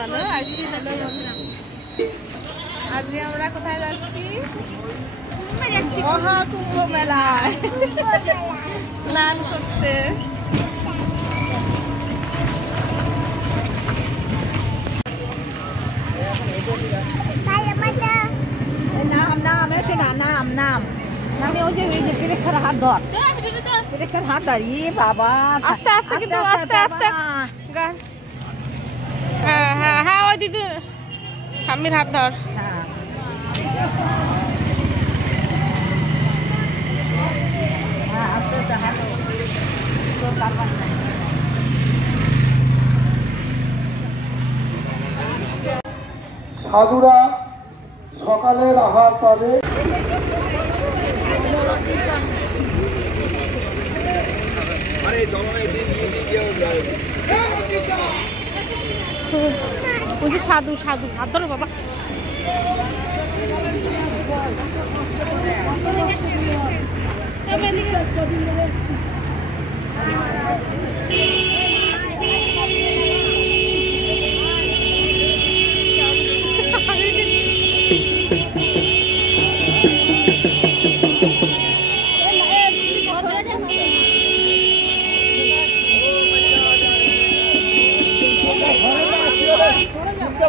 ভালো আসি। আজকে আমরা কোথায় যাচ্ছি? মহাকুম্ভ মেলায় স্নান করতে। আস্তে আস্তে কিন্তু আস্তে আস্তে। হ্যাঁ হ্যাঁ হ্যাঁ ওই দিদি স্বামীর হাত ধর। সাধুরা সকালের আহার পাবে। বুঝি সাধু সাধু হাত ধরো বাবা।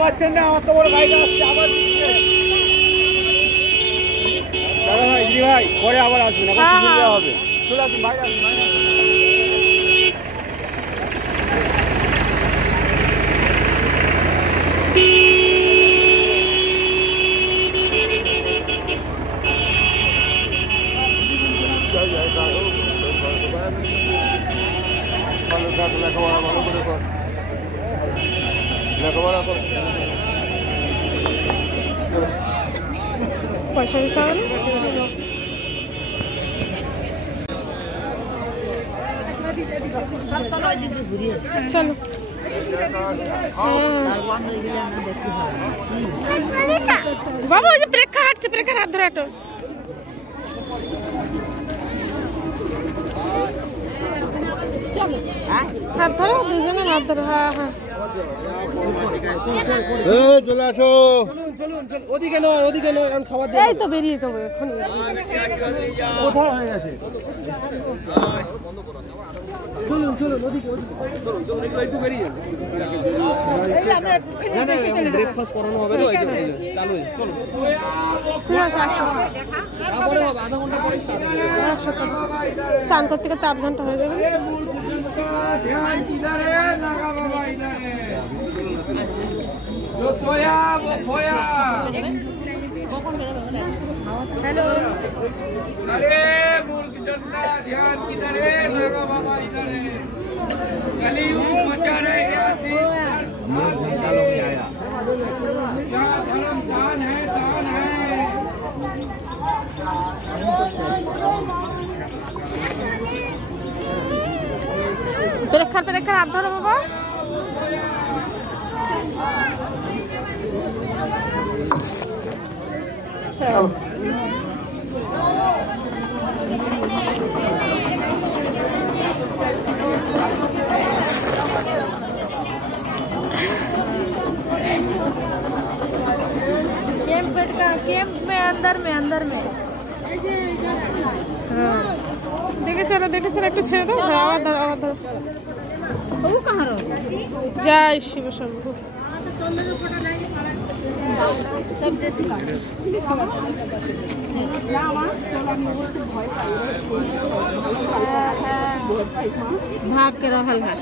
পাচ্ছেন না, আমার তো বড় গাড়িটা আসছে আবার দিচ্ছে। দাদা ভাই জি ভাই পরে আবার আসবেন, এখন সুবিধা দেওয়া হবে। চলে আসুন ভাই, আসুন ভাই। পয়সা দিতে হবে না? চলো বাবা, ওই যে প্রেক্ষা হাঁটছে, প্রেক্ষার হাত ধরে হাঁটো। হাত ধরো, দুজনে হাত ধরো। হ্যাঁ হ্যাঁ চলে আসো। ওদিকে নয়, ওদিকে নয়, এখন খাবার দিয়ে এই তো বেরিয়ে যাবো এখনই। কোথাও হয়ে গেছে। চলুন চলুন ওদিকে, একটু বেরিয়ে ব্রেকফাস্ট করানো হবে না, চালু চলো। ঠিক আছে আসো, আধা ঘন্টা পরে আসো। চান করতে করতে 8 ঘন্টা হয়ে যাবে। हेलो अरे मूर्ख जनता ध्यान किधर है, नागा बाबा इधर है। कलयुग मचा रहे क्या सीन, क्या धर्म दान है, दान है। প্রেক্ষার হাত ধরো বাবা। कैंप में अंदर में দেখে চলো একটু ছেড়ে দাও। আবার ধরো, আবার ধরো। वो कहाँ रहो জয় শিব শম্ভু। सब दे दी भाग के रहल है।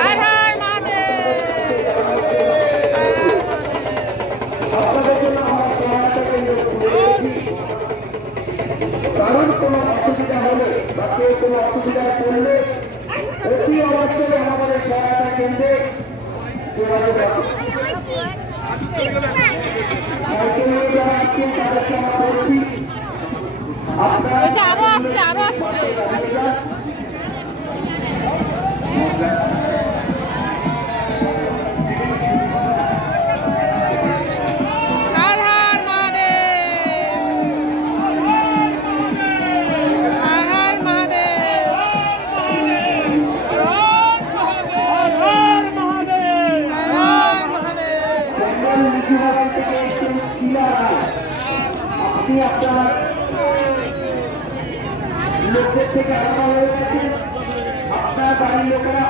हर हर महादेव। কেন্দ্রে যোগাযোগ রাখুন। সাইকেল নিয়ে যারা আছেন তাদেরকে আমরা বলছি আপনারা আরো আসছে হর হর মহাদেব, হর হর মহাদেব, হর হর মহাদেব। বেঙ্গল মিজোরাম থেকে এসেছেন শিলা রায়। আপনি আপনার লোকদের থেকে আলাদা হয়ে গেছেন। আপনার বাড়ির লোকেরা